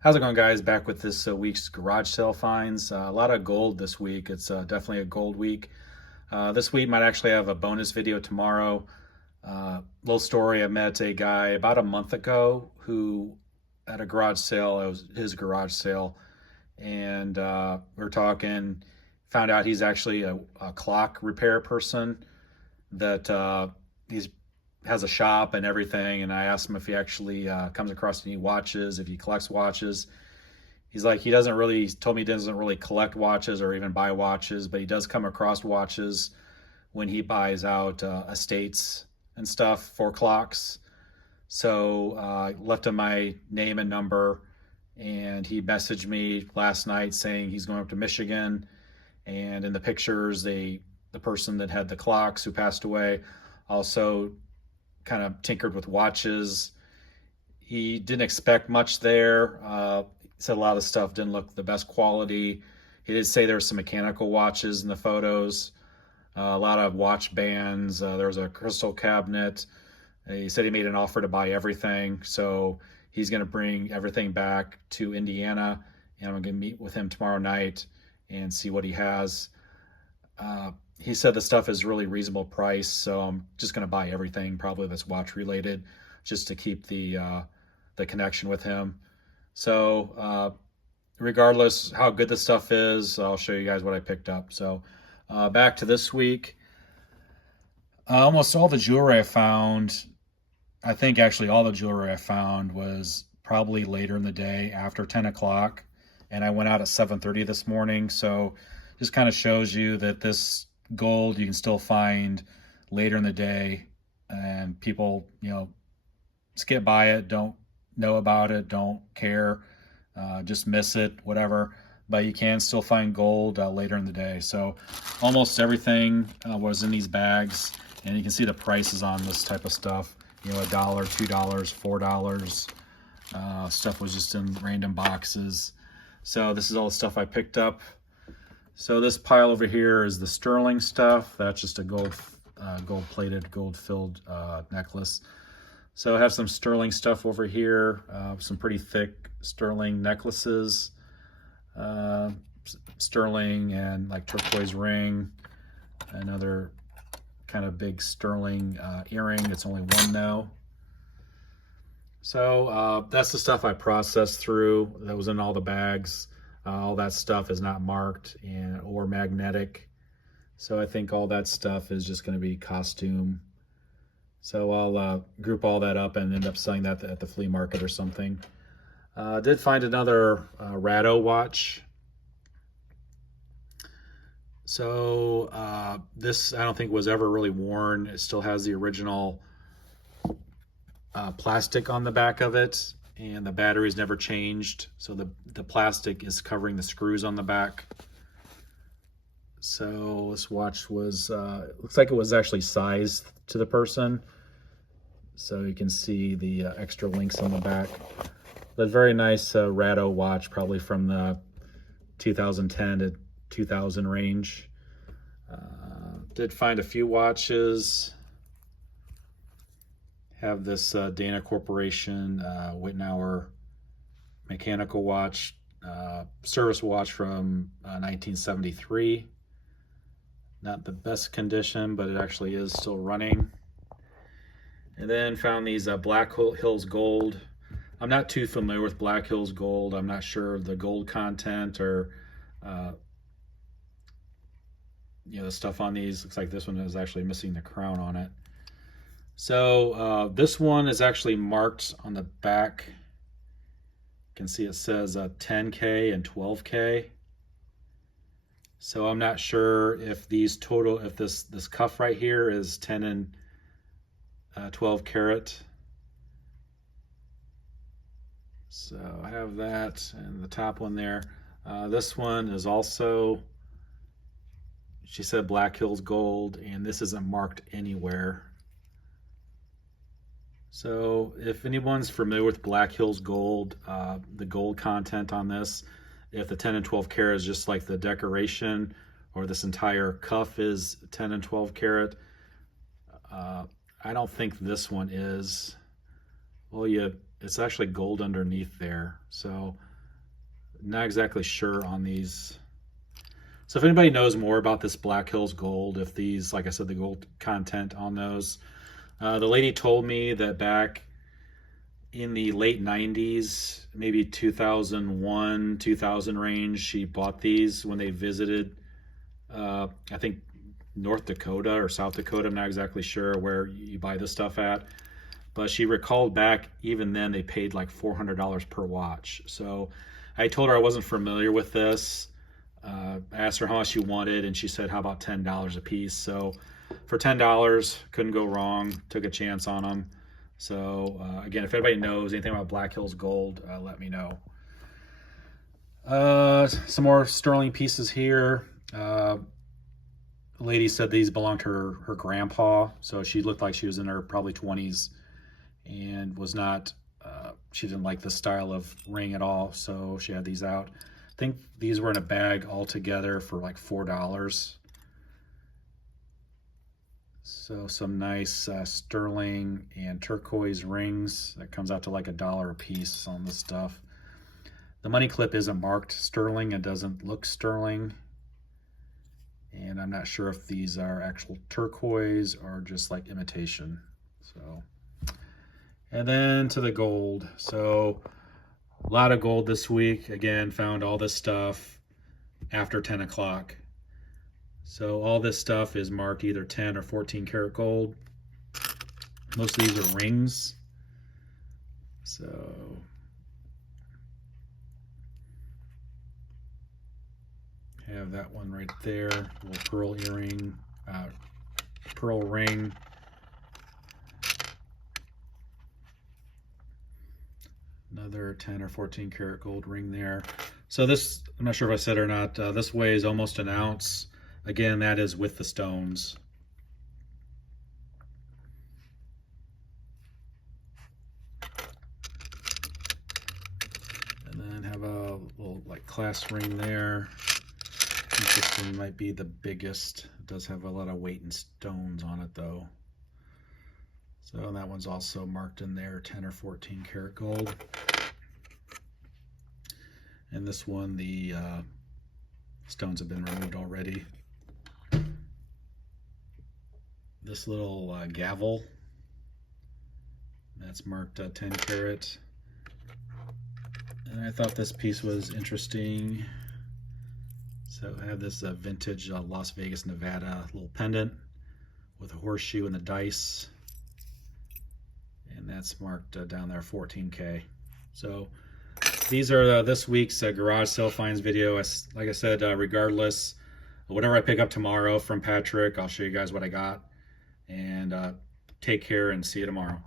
How's it going, guys? Back with this week's garage sale finds. A lot of gold this week. It's definitely a gold week. This week might actually have a bonus video tomorrow. Little story, I met a guy about a month ago who at a garage sale, it was his garage sale, and we were talking, found out he's actually a clock repair person that he's has a shop and everything. And I asked him if he actually comes across any watches, if he collects watches. He's like, he doesn't really, he told me he doesn't really collect watches or even buy watches, but he does come across watches when he buys out estates and stuff for clocks. So I left him my name and number, and he messaged me last night saying he's going up to Michigan. And in the pictures, the person that had the clocks who passed away also kind of tinkered with watches. He didn't expect much there. He said a lot of the stuff didn't look the best quality. He did say there were some mechanical watches in the photos, a lot of watch bands. There was a crystal cabinet. He said he made an offer to buy everything. So he's going to bring everything back to Indiana, and I'm going to meet with him tomorrow night and see what he has. He said the stuff is really reasonable price, so I'm just going to buy everything probably that's watch related, just to keep the connection with him. So regardless how good the stuff is, I'll show you guys what I picked up. So back to this week, almost all the jewelry I found, I think actually all the jewelry I found was probably later in the day after 10 o'clock, and I went out at 7:30 this morning. So just kind of shows you that this gold you can still find later in the day, and people, skip by it, don't know about it, don't care, just miss it, whatever. But you can still find gold later in the day. So almost everything was in these bags, and you can see the prices on this type of stuff. $1, $2, $4. Stuff was just in random boxes. So this is all the stuff I picked up. So this pile over here is the sterling stuff. That's just a gold-plated, gold-filled necklace. So I have some sterling stuff over here, some pretty thick sterling necklaces, sterling and like turquoise ring, another kind of big sterling earring. It's only one though. So that's the stuff I processed through. That was in all the bags. All that stuff is not marked or magnetic. So I think all that stuff is just going to be costume. So I'll group all that up and end up selling that at the flea market or something. Did find another Rado watch. So this I don't think was ever really worn. It still has the original plastic on the back of it, and the battery's never changed. So the plastic is covering the screws on the back. So this watch was, looks like it was actually sized to the person. So you can see the extra links on the back. But very nice Rado watch, probably from the 2010 to 2000 range. Did find a few watches. Have this Dana Corporation Wittnauer mechanical watch, service watch from 1973. Not the best condition, but it actually is still running. And then found these Black Hills Gold. I'm not too familiar with Black Hills Gold. I'm not sure of the gold content or the stuff on these. Looks like this one is actually missing the crown on it. So this one is actually marked on the back. You can see it says 10K and 12K. So I'm not sure if these total, if this cuff right here is 10 and 12 karat. So I have that, and the top one there. This one is also, she said Black Hills Gold, and this isn't marked anywhere. So if anyone's familiar with Black Hills Gold, the gold content on this, if the 10 and 12 karat is just like the decoration, or this entire cuff is 10 and 12 karat, I don't think this one is. Well, it's actually gold underneath there. So Not exactly sure on these. So if anybody knows more about this Black Hills Gold, if these, like I said, the gold content on those, the lady told me that back in the late 90s, maybe 2001, 2000 range, she bought these when they visited, I think, North Dakota or South Dakota. I'm not exactly sure where you buy this stuff at. But she recalled back even then they paid like $400 per watch. So I told her I wasn't familiar with this. I asked her how much she wanted, and she said, how about $10 a piece? So for $10, couldn't go wrong. Took a chance on them. So again, if anybody knows anything about Black Hills Gold, let me know. Some more sterling pieces here. The lady said these belonged to her grandpa, so she looked like she was in her probably 20s and was not, she didn't like the style of ring at all, so she had these out. I think these were in a bag altogether for like $4. So some nice sterling and turquoise rings. That comes out to like $1 a piece on this stuff. The money clip isn't marked sterling. It doesn't look sterling. And I'm not sure if these are actual turquoise or just like imitation. So, and then to the gold. So a lot of gold this week. Again, found all this stuff after 10 o'clock. So all this stuff is marked either 10 or 14 karat gold. Most of these are rings. So have that one right there, little pearl earring, pearl ring. Another 10 or 14 karat gold ring there. So this, I'm not sure if I said or not, this weighs almost an ounce. Again, that is with the stones. And then have a little like clasp ring there. I think this one might be the biggest. It does have a lot of weight and stones on it though. So that one's also marked in there, 10 or 14 karat gold. And this one, the stones have been removed already. This little gavel, that's marked 10 karat. And I thought this piece was interesting. So I have this vintage Las Vegas, Nevada little pendant with a horseshoe and a dice. And that's marked down there 14K. So these are this week's garage sale finds video. Like I said, regardless, whatever I pick up tomorrow from Patrick, I'll show you guys what I got. And take care and see you tomorrow.